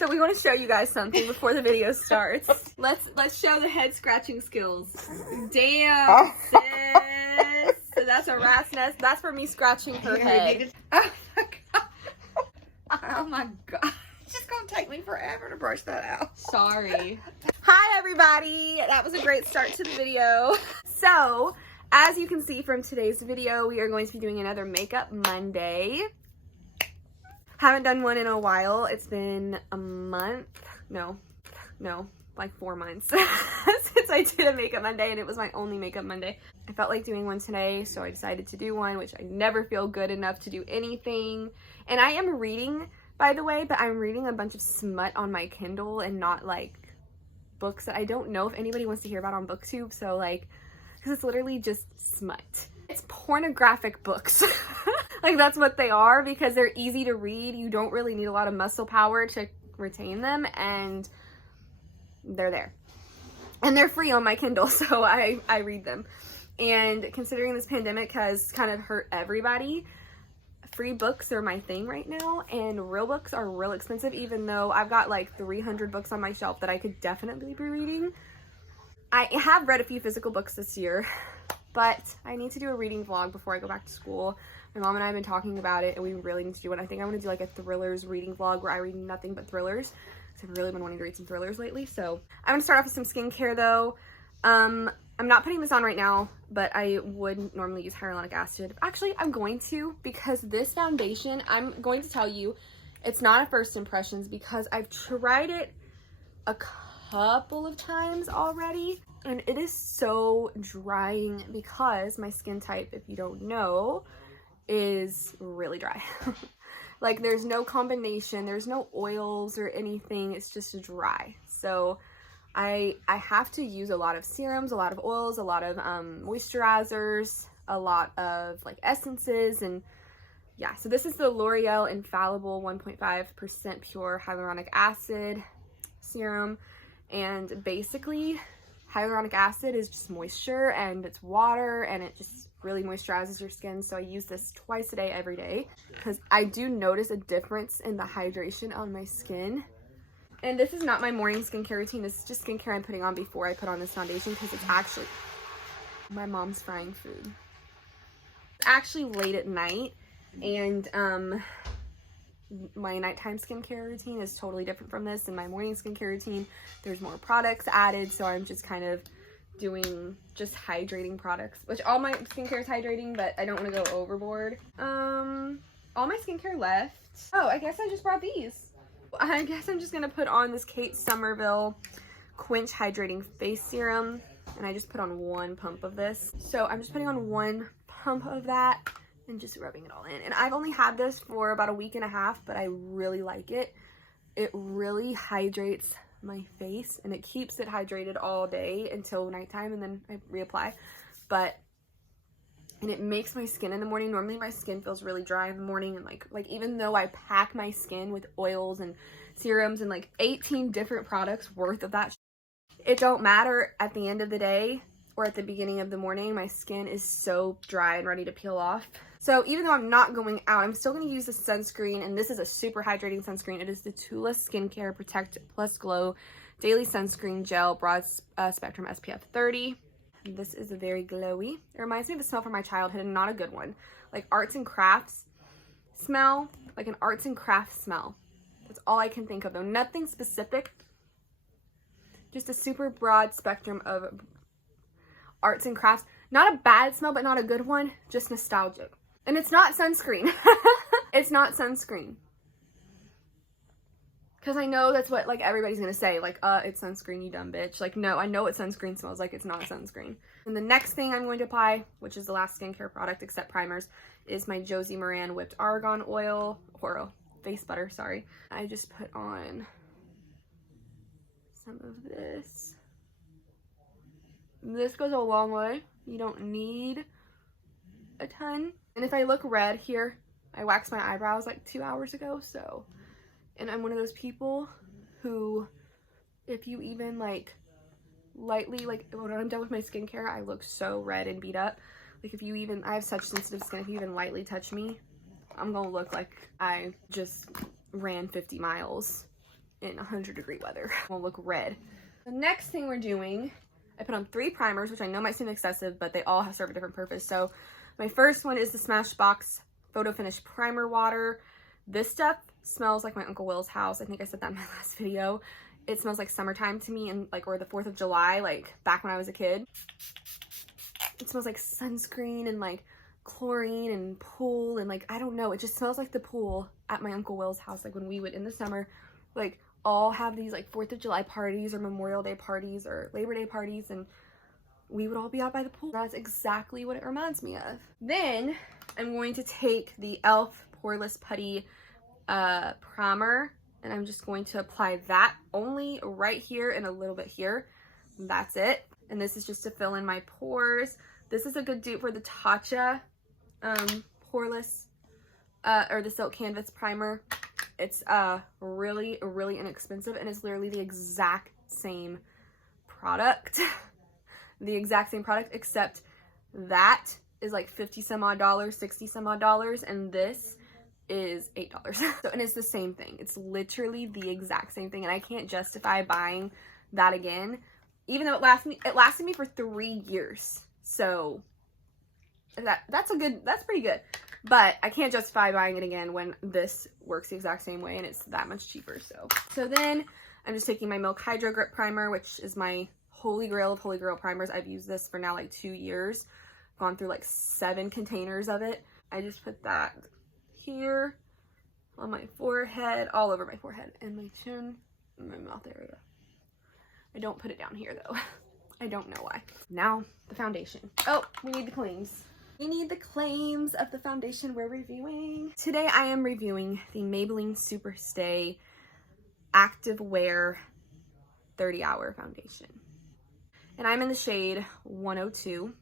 So we want to show you guys something before the video starts. Let's show the head scratching skills. Damn, sis. So that's a rat's nest. That's for me scratching her head. Oh my god. Oh my god. It's just gonna take me forever to brush that out. Sorry. Hi everybody. That was a great start to the video. So, as you can see from today's video, we are going to be doing another Makeup Monday. Haven't done one in a while. It's been a month. No, like 4 months since I did a Makeup Monday, and it was my only Makeup Monday. I felt like doing one today, so I decided to do one, which I never feel good enough to do anything. And I am reading, by the way, but I'm reading a bunch of smut on my Kindle and not like books that I don't know if anybody wants to hear about on BookTube. So like, because it's literally just smut. It's pornographic books. Like that's what they are, because they're easy to read. You don't really need a lot of muscle power to retain them, and they're there. And they're free on my Kindle, so I read them. And considering this pandemic has kind of hurt everybody, free books are my thing right now, and real books are real expensive, even though I've got like 300 books on my shelf that I could definitely be reading. I have read a few physical books this year, but I need to do a reading vlog before I go back to school. My mom and I have been talking about it, and we really need to do it. I think I'm going to do like a thrillers reading vlog where I read nothing but thrillers, because I've really been wanting to read some thrillers lately. So I'm going to start off with some skincare though. I'm not putting this on right now, but I would normally use hyaluronic acid. Actually, I'm going to, because this foundation, I'm going to tell you, it's not a first impressions, because I've tried it a couple of times already, and it is so drying, because my skin type, if you don't know, is really dry. Like there's no combination, there's no oils or anything, it's just dry. So I have to use a lot of serums, a lot of oils, a lot of moisturizers, a lot of like essences, and yeah. So this is the L'Oreal Infallible 1.5% pure hyaluronic acid serum, and basically hyaluronic acid is just moisture and it's water, and it just really moisturizes your skin. So I use this twice a day, every day, because I do notice a difference in the hydration on my skin. And this is not my morning skincare routine. This is just skincare I'm putting on before I put on this foundation, because it's actually, my mom's frying food. It's actually late at night, and my nighttime skincare routine is totally different from this. In my morning skincare routine, there's more products added, so I'm just kind of doing just hydrating products, which all my skincare is hydrating, but I don't want to go overboard. All my skincare left. Oh, I guess I just brought these. I guess I'm just gonna put on this Kate Somerville Quench Hydrating Face Serum, and I just put on 1 pump of this. So I'm just putting on 1 pump of that and just rubbing it all in. And I've only had this for about a week and a half, but I really like it. It really hydrates my face, and it keeps it hydrated all day until nighttime, and then I reapply. And it makes my skin in the morning. Normally my skin feels really dry in the morning, and like even though I pack my skin with oils and serums and like 18 different products worth of that, it don't matter at the end of the day or at the beginning of the morning. My skin is so dry and ready to peel off. So even though I'm not going out, I'm still going to use this sunscreen, and this is a super hydrating sunscreen. It is the Tula Skincare Protect Plus Glow Daily Sunscreen Gel Broad Spectrum SPF 30. This is very glowy. It reminds me of the smell from my childhood, and not a good one. Like arts and crafts smell, like an arts and crafts smell. That's all I can think of though. Nothing specific. Just a super broad spectrum of arts and crafts. Not a bad smell, but not a good one. Just nostalgic. And it's not sunscreen. It's not sunscreen. Because I know that's what like everybody's going to say. Like, it's sunscreen, you dumb bitch. Like, no, I know what sunscreen smells like. It's not sunscreen. And the next thing I'm going to apply, which is the last skincare product except primers, is my Josie Maran Whipped Argan Oil. Or face butter, sorry. I just put on some of this. This goes a long way. You don't need a ton. And if I look red here, I waxed my eyebrows like 2 hours ago, so. And I'm one of those people who, if you even like lightly, like when I'm done with my skincare, I look so red and beat up. Like if you even, I have such sensitive skin, if you even lightly touch me, I'm gonna look like I just ran 50 miles. in 100-degree weather. Won't look red. The next thing we're doing, I put on 3 primers, which I know might seem excessive, but they all serve a different purpose. So my first one is the Smashbox Photo Finish Primer Water. This stuff smells like my Uncle Will's house. I think I said that in my last video. It smells like summertime to me, and like, or the 4th of July, like back when I was a kid. It smells like sunscreen and like chlorine and pool and like, I don't know. It just smells like the pool at my Uncle Will's house. Like when we would, in the summer, like all have these like 4th of July parties or Memorial Day parties or Labor Day parties, and we would all be out by the pool. That's exactly what it reminds me of. Then I'm going to take the e.l.f. Poreless Putty primer, and I'm just going to apply that only right here and a little bit here. That's it. And this is just to fill in my pores. This is a good dupe for the Tatcha Poreless or the Silk Canvas primer. It's really inexpensive, and it's literally the exact same product. The exact same product, except that is like 50 some odd dollars, 60 some odd dollars, and this is $8. So, and it's the same thing. It's literally the exact same thing, and I can't justify buying that again, even though it lasted me for 3 years. So that's pretty good. But I can't justify buying it again when this works the exact same way and it's that much cheaper. So then I'm just taking my Milk Hydro Grip Primer, which is my holy grail of holy grail primers. I've used this for now like 2 years. Gone through like 7 containers of it. I just put that here on my forehead, all over my forehead, and my chin and my mouth area. I don't put it down here though. I don't know why. Now the foundation. Oh, we need the claims. We need the claims of the foundation we're reviewing. Today I am reviewing the Maybelline Superstay Active Wear 30 Hour Foundation. And I'm in the shade 102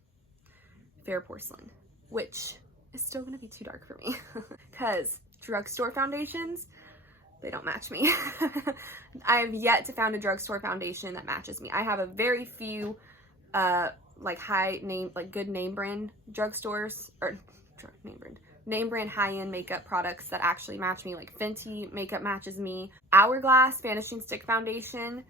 Fair Porcelain, which is still gonna be too dark for me because drugstore foundations, they don't match me. I have yet to find a drugstore foundation that matches me. I have a very few like good name brand drugstores, or name brand high-end makeup products that actually match me. Like Fenty makeup matches me. Hourglass Vanishing Stick Foundation,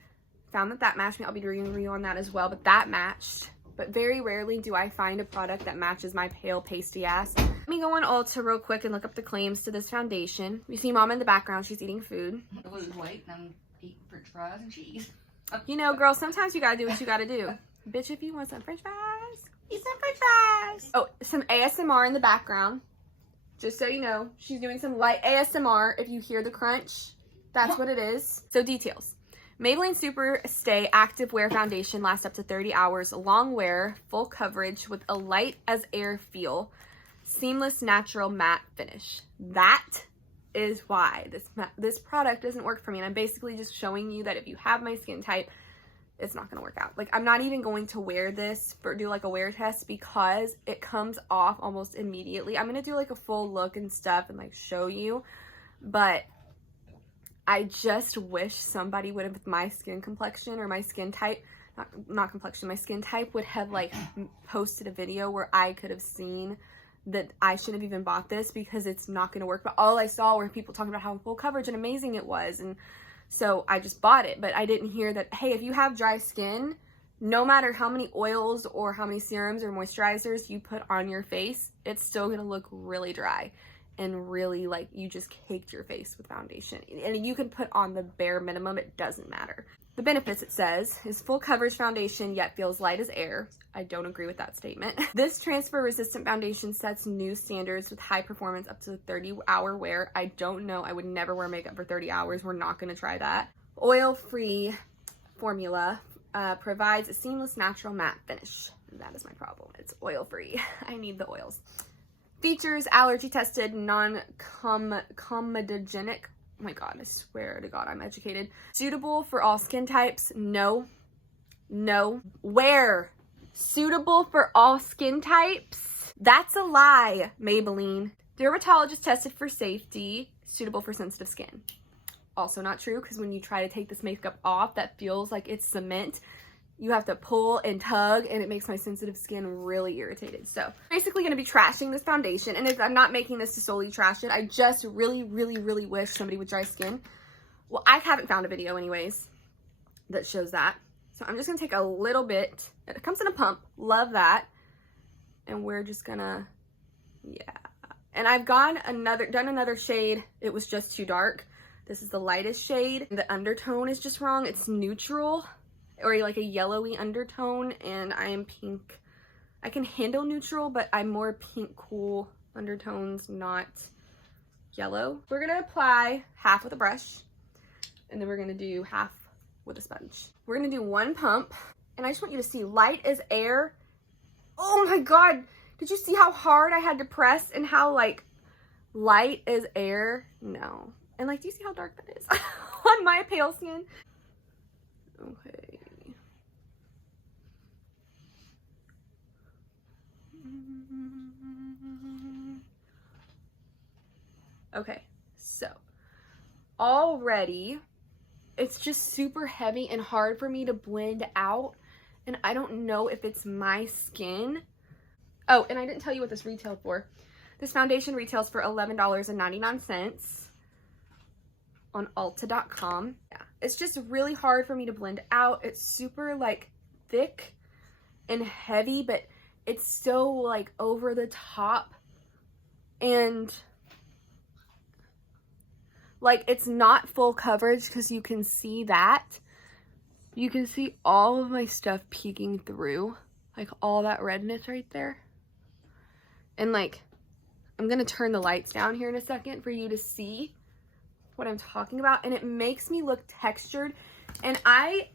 found that matched me. I'll be doing a review on that as well, but that matched. But very rarely do I find a product that matches my pale pasty ass. Let me go on Ulta real quick and look up the claims to this foundation. You see Mom in the background, she's eating food. I was waiting on eating french fries and cheese. You know, girl, sometimes you gotta do what you gotta do. Bitch, if you want some french fries, eat some french fries. Oh, some ASMR in the background. Just so you know, she's doing some light ASMR. If you hear the crunch, that's what it is. So details. Maybelline Superstay Active Wear Foundation lasts up to 30 hours. Long wear, full coverage with a light as air feel. Seamless natural matte finish. That is why this product doesn't work for me. And I'm basically just showing you that if you have my skin type, it's not going to work out. Like, I'm not even going to wear this do like a wear test because it comes off almost immediately. I'm going to do like a full look and stuff and like show you, but I just wish somebody would have, with my skin complexion or my skin type, not complexion, my skin type would have like posted a video where I could have seen that I shouldn't have even bought this because it's not going to work. But all I saw were people talking about how full coverage and amazing it was. And so I just bought it, but I didn't hear that, hey, if you have dry skin, no matter how many oils or how many serums or moisturizers you put on your face, it's still going to look really dry and really like you just caked your face with foundation. And you can put on the bare minimum, it doesn't matter. The benefits, it says, is full coverage foundation yet feels light as air. I don't agree with that statement. This transfer resistant foundation sets new standards with high performance up to 30-hour wear. I don't know. I would never wear makeup for 30 hours. We're not going to try that. Oil-free formula provides a seamless natural matte finish. That is my problem. It's oil-free. I need the oils. Features allergy tested, non-comedogenic. Oh my God, I swear to God, I'm educated. Suitable for all skin types. No. Where? Suitable for all skin types? That's a lie, Maybelline. Dermatologist tested for safety. Suitable for sensitive skin. Also not true, because when you try to take this makeup off, that feels like it's cement. You have to pull and tug, and it makes my sensitive skin really irritated. So basically going to be trashing this foundation, and I'm not making this to solely trash it. I just really wish somebody with dry skin Well, I haven't found a video anyways that shows that. So I'm just gonna take a little bit. It comes in a pump, love that. And we're just gonna, yeah. And I've done another shade. It was just too dark. This is the lightest shade. The undertone is just wrong. It's neutral, or like a yellowy undertone, and I am pink. I can handle neutral, but I'm more pink cool undertones, not yellow. We're gonna apply half with a brush, and then we're gonna do half with a sponge. We're gonna do one pump, and I just want you to see light as air. Oh my God, did you see how hard I had to press and how like light as air? No. And like, do you see how dark that is on my pale skin? Okay. Okay, so already it's just super heavy and hard for me to blend out, and I don't know if it's my skin. Oh, and I didn't tell you what this retailed for. This foundation retails for $11.99 on Ulta.com. Yeah, it's just really hard for me to blend out. It's super like thick and heavy, but it's so like over the top, and like it's not full coverage because you can see that. You can see all of my stuff peeking through, like all that redness right there. And like, I'm gonna turn the lights down here in a second for you to see what I'm talking about, and it makes me look textured. And I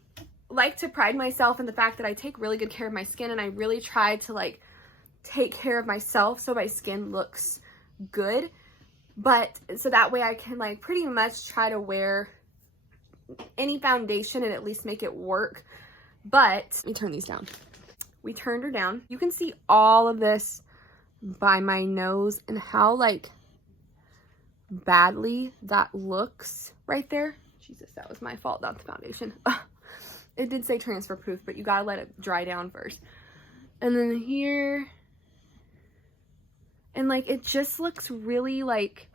like to pride myself in the fact that I take really good care of my skin, and I really try to like take care of myself so my skin looks good. But so that way I can like pretty much try to wear any foundation and at least make it work. But let me turn these down. We turned her down. You can see all of this by my nose and how like badly that looks right there. Jesus, that was my fault, not the foundation. It did say transfer proof, but you gotta let it dry down first. And then here, and like it just looks really like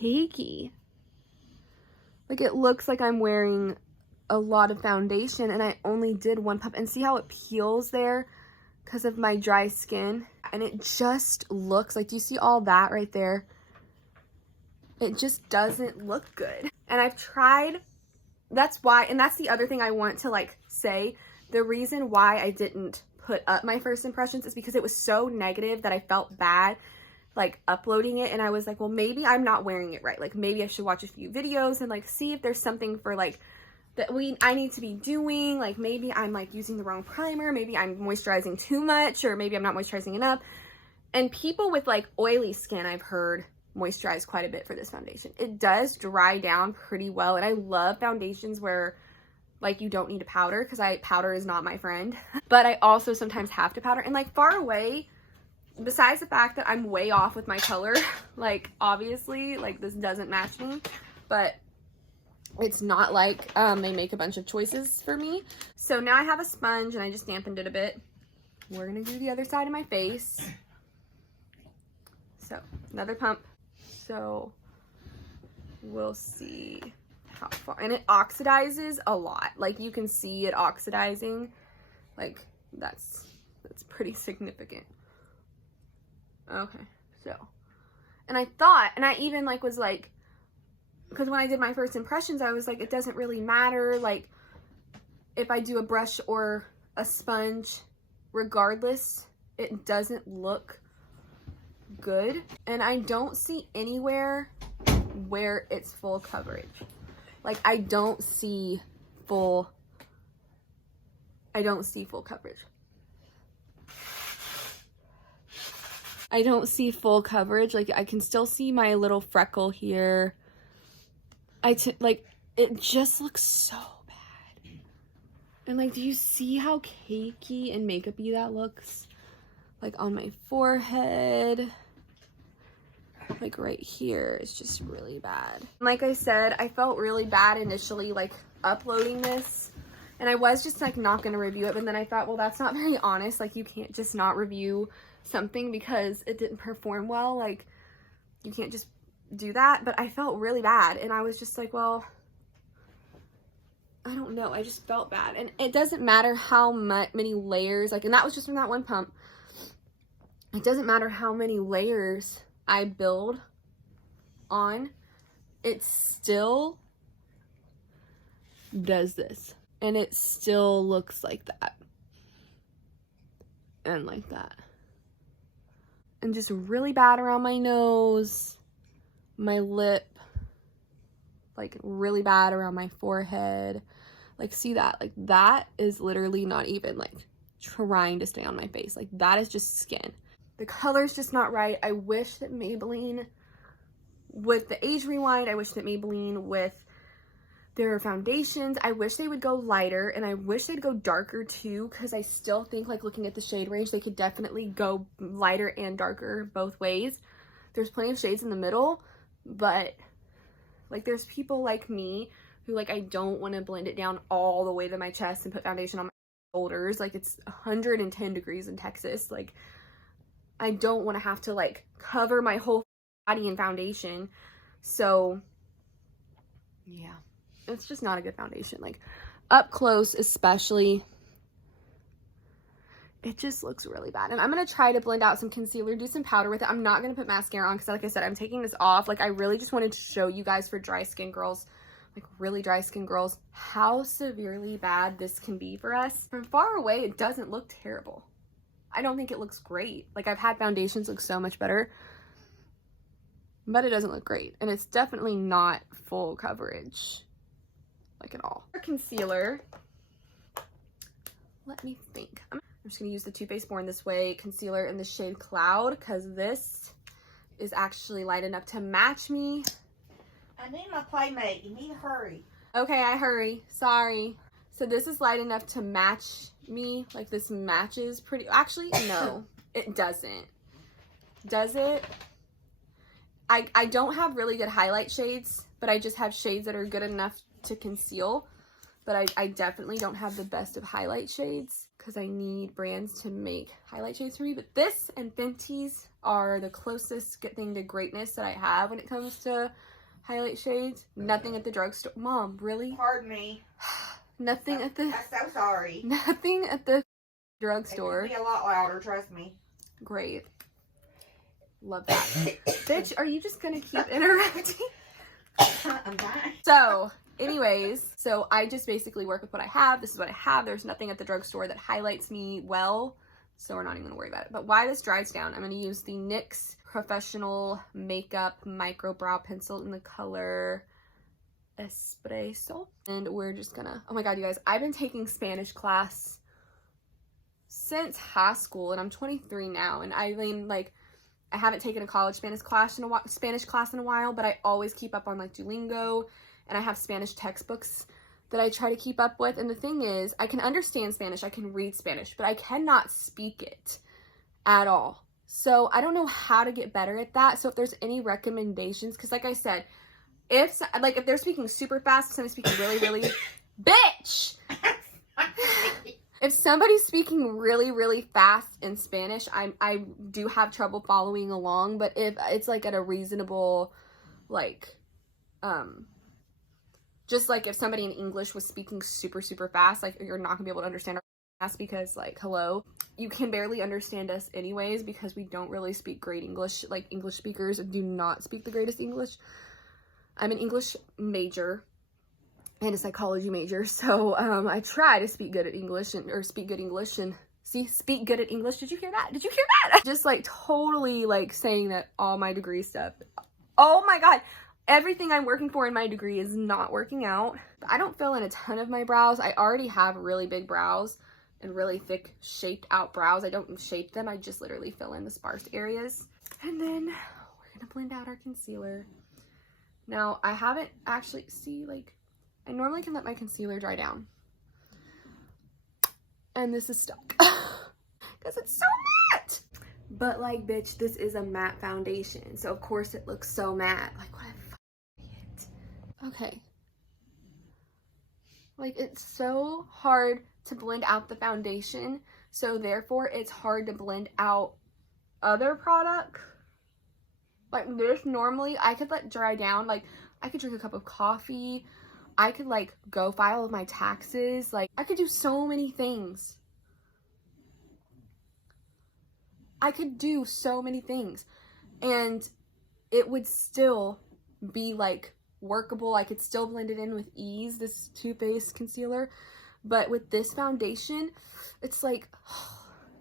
cakey. Like it looks like I'm wearing a lot of foundation and I only did one pump. And see how it peels there because of my dry skin? And it just looks like, you see all that right there? It just doesn't look good. And I've tried, that's why, and that's the other thing I want to like say. The reason why I didn't put up my first impressions is because it was so negative that I felt bad like uploading it, and I was like, well, maybe I'm not wearing it right. Like maybe I should watch a few videos and like see if there's something for like that I need to be doing. Like maybe I'm like using the wrong primer, maybe I'm moisturizing too much, or maybe I'm not moisturizing enough. And people with like oily skin, I've heard, moisturize quite a bit for this foundation. It does dry down pretty well, and I love foundations where like you don't need to powder, because powder is not my friend. But I also sometimes have to powder, and like far away, besides the fact that I'm way off with my color, like obviously like this doesn't match me, but it's not like they make a bunch of choices for me. So now I have a sponge and I just dampened it a bit. We're gonna do the other side of my face. So another pump. So we'll see how far, and it oxidizes a lot. Like you can see it oxidizing. Like that's pretty significant. Okay, so, and I thought, and I even like was like, because when I did my first impressions, I was like, it doesn't really matter, like, if I do a brush or a sponge, regardless, it doesn't look good. And I don't see anywhere where it's full coverage. Like, I don't see full coverage. I don't see full coverage. Like I can still see my little freckle here. Like it just looks so bad. And like, do you see how cakey and makeup-y that looks? Like on my forehead, like right here, it's just really bad. Like I said, I felt really bad initially like uploading this, and I was just like not gonna review it, but then I thought, well, that's not very honest. Like you can't just not review something because it didn't perform well. Like you can't just do that. But I felt really bad, and I was just like, well, I don't know, I just felt bad. And it doesn't matter how many layers, like, and that was just from that one pump. It doesn't matter how many layers I build on, it still does this. And it still looks like that. And like that. And just really bad around my nose, my lip, like really bad around my forehead. Like, see that? Like, that is literally not even like trying to stay on my face. Like, that is just skin. The color's just not right. I wish that Maybelline, with the Age Rewind, I wish that Maybelline with their foundations, I wish they would go lighter, and I wish they'd go darker too, because I still think, like, looking at the shade range, they could definitely go lighter and darker both ways. There's plenty of shades in the middle, but like, there's people like me who, like, I don't want to blend it down all the way to my chest and put foundation on my shoulders. Like, it's 110 degrees in Texas. Like, I don't want to have to, like, cover my whole body in foundation. So yeah, it's just not a good foundation. Like, up close especially, it just looks really bad. And I'm going to try to blend out some concealer, do some powder with it. I'm not going to put mascara on because, like I said, I'm taking this off. Like, I really just wanted to show you guys, for dry skin girls, like really dry skin girls, how severely bad this can be for us. From far away, it doesn't look terrible. I don't think it looks great. Like, I've had foundations look so much better, but it doesn't look great. And it's definitely not full coverage, like, at all. For concealer, let me think. I'm just gonna use the Too Faced Born This Way concealer in the shade Cloud, because this is actually light enough to match me. I need my Playmate. You need to hurry. Okay, I hurry. Sorry. So this is light enough to match me. Like, this matches pretty. Actually, no, it doesn't. Does it? I don't have really good highlight shades, but I just have shades that are good enough to conceal. But I definitely don't have the best of highlight shades, because I need brands to make highlight shades for me. But this and Fenty's are the closest thing to greatness that I have when it comes to highlight shades. Nothing at the drugstore. Mom, really? Pardon me. Nothing at the... I'm so sorry. Nothing at the drugstore. It could be a lot louder, trust me. Great. Love that. Bitch, are you just gonna keep interrupting? I'm dying. So, anyways, so I just basically work with what I have. This is what I have. There's nothing at the drugstore that highlights me well, so we're not even gonna worry about it. But while this dries down, I'm gonna use the NYX Professional Makeup Micro Brow Pencil in the color Espresso. And we're just gonna, oh my god, you guys, I've been taking Spanish class since high school, and I'm 23 now, and I mean, like, I haven't taken a college Spanish class in a while, but I always keep up on, like, Duolingo, and I have Spanish textbooks that I try to keep up with. And the thing is, I can understand Spanish, I can read Spanish, but I cannot speak it at all. So I don't know how to get better at that. So if there's any recommendations, because like I said, if they're speaking super fast, somebody's speaking really, bitch! If somebody's speaking really fast in Spanish, I do have trouble following along. But if it's like at a reasonable, like, just like if somebody in English was speaking super fast, like, you're not gonna be able to understand our ass, because, like, hello, you can barely understand us anyways, because we don't really speak great English. Like, English speakers do not speak the greatest English. I'm an English major and a psychology major, so I try to speak good at English, or speak good English, and speak good at English. Did you hear that? Did you hear that? Just, like, totally, like, saying that all my degree stuff, oh my god, everything I'm working for in my degree is not working out. I don't fill in a ton of my brows. I already have really big brows and really thick shaped out brows. I don't shape them, I just literally fill in the sparse areas. And then we're gonna blend out our concealer. Now, I haven't actually, I normally can let my concealer dry down. And this is stuck. Because it's so matte! But, like, bitch, this is a matte foundation. So, of course, it looks so matte. Like, what a idiot. Okay. Like, it's so hard to blend out the foundation. So, therefore, it's hard to blend out other products. Like, this, normally, I could let dry down. Like, I could drink a cup of coffee. I could like go file my taxes. Like I could do so many things. I could do so many things and it would still be like workable. I could still blend it in with ease, this Too Faced concealer. But with this foundation, it's like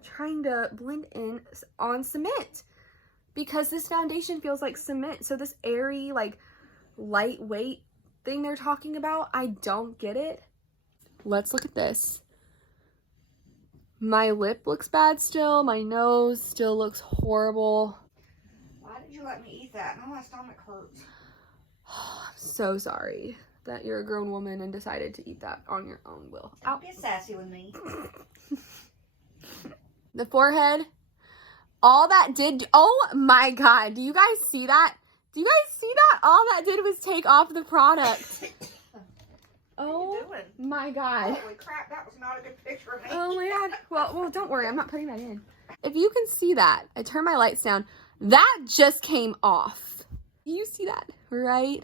trying to blend in on cement because this foundation feels like cement. So this airy, like lightweight thing they're talking about, I don't get it. Let's look at this. My lip looks bad still. My nose still looks horrible. Why did you let me eat that? Now my stomach hurts. I'm so sorry that you're a grown woman and decided to eat that on your own will. Don't get sassy with me. The forehead, all that did, oh my God, do you guys see that? Do you guys see that? All that did was take off the product. Oh What are you doing? my God. Holy crap, that was not a good picture of me. Oh my God. Well, don't worry. I'm not putting that in. If you can see that, I turn my lights down. That just came off. Do you see that? Right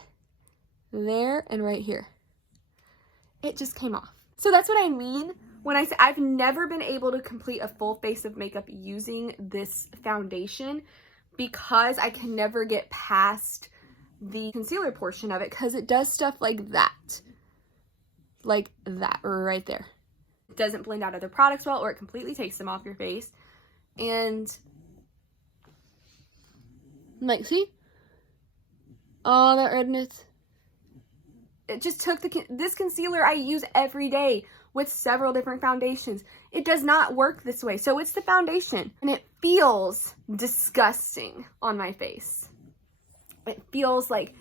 there and right here. It just came off. So that's what I mean when I say I've never been able to complete a full face of makeup using this foundation because I can never get past the concealer portion of it because it does stuff like that. Like that right there. It doesn't blend out other products well or it completely takes them off your face. And like, see? All that redness. It just took this concealer I use every day with several different foundations. It does not work this way. So it's the foundation and it feels disgusting on my face. It feels like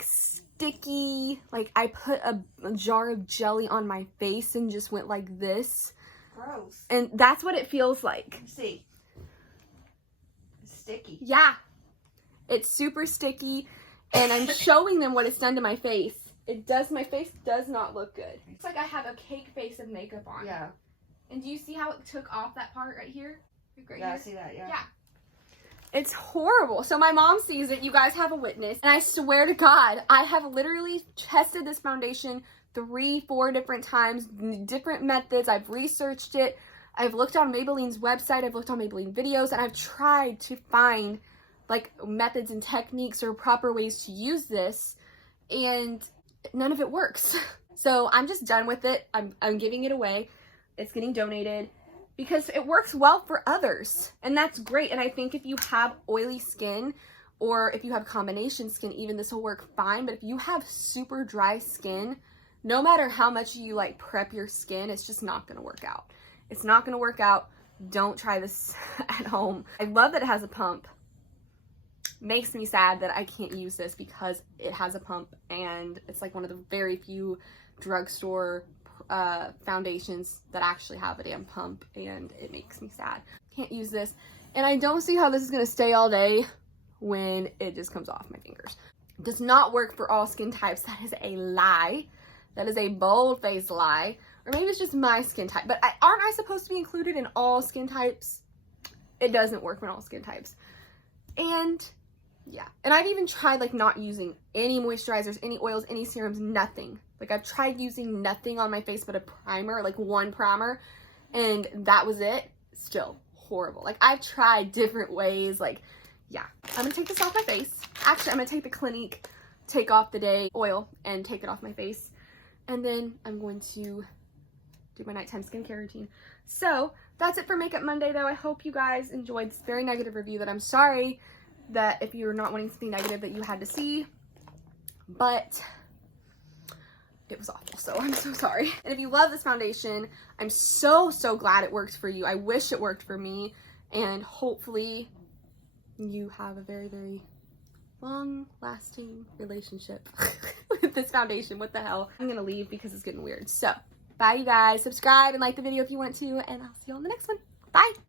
sticky, like I put a jar of jelly on my face and just went like this. Gross. And that's what it feels like. Let's see. It's sticky. Yeah. It's super sticky and I'm showing them what it's done to my face. My face does not look good. It's like I have a cake face of makeup on. Yeah. And do you see how it took off that part right here? Right Yeah, here? I see that, yeah. Yeah. It's horrible. So my mom sees it. You guys have a witness. And I swear to God, I have literally tested this foundation 3-4 different times, different methods. I've researched it. I've looked on Maybelline's website. I've looked on Maybelline videos. And I've tried to find like methods and techniques or proper ways to use this. And none of it works. So I'm just done with it. I'm giving it away. It's getting donated. Because it works well for others, and that's great. And I think if you have oily skin or if you have combination skin, even this will work fine. But if you have super dry skin, no matter how much you like prep your skin, it's just not gonna work out. It's not gonna work out. Don't try this at home. I love that it has a pump. Makes me sad that I can't use this because it has a pump and it's like one of the very few drugstore foundations that actually have a damn pump, and it makes me sad. Can't use this, and I don't see how this is gonna stay all day when it just comes off my fingers. It does not work for all skin types. That is a lie. That is a bold-faced lie. Or maybe it's just my skin type, but aren't I supposed to be included in all skin types? It doesn't work in all skin types. And yeah, and I've even tried like not using any moisturizers, any oils, any serums, nothing. Like I've tried using nothing on my face but a primer, like one primer, and that was it. Still horrible. Like I've tried different ways, like, yeah. I'm gonna take this off my face. Actually, I'm gonna take the Clinique Take Off the Day oil and take it off my face. And then I'm going to do my nighttime skincare routine. So that's it for Makeup Monday though. I hope you guys enjoyed this very negative review that I'm sorry that if you're not wanting something negative that you had to see, but it was awful, so I'm so sorry. And if you love this foundation, I'm so glad it worked for you. I wish it worked for me, and hopefully you have a very long-lasting relationship with this foundation. What the hell? I'm gonna leave because it's getting weird. So, bye you guys. Subscribe and like the video if you want to, and I'll see you on the next one. Bye!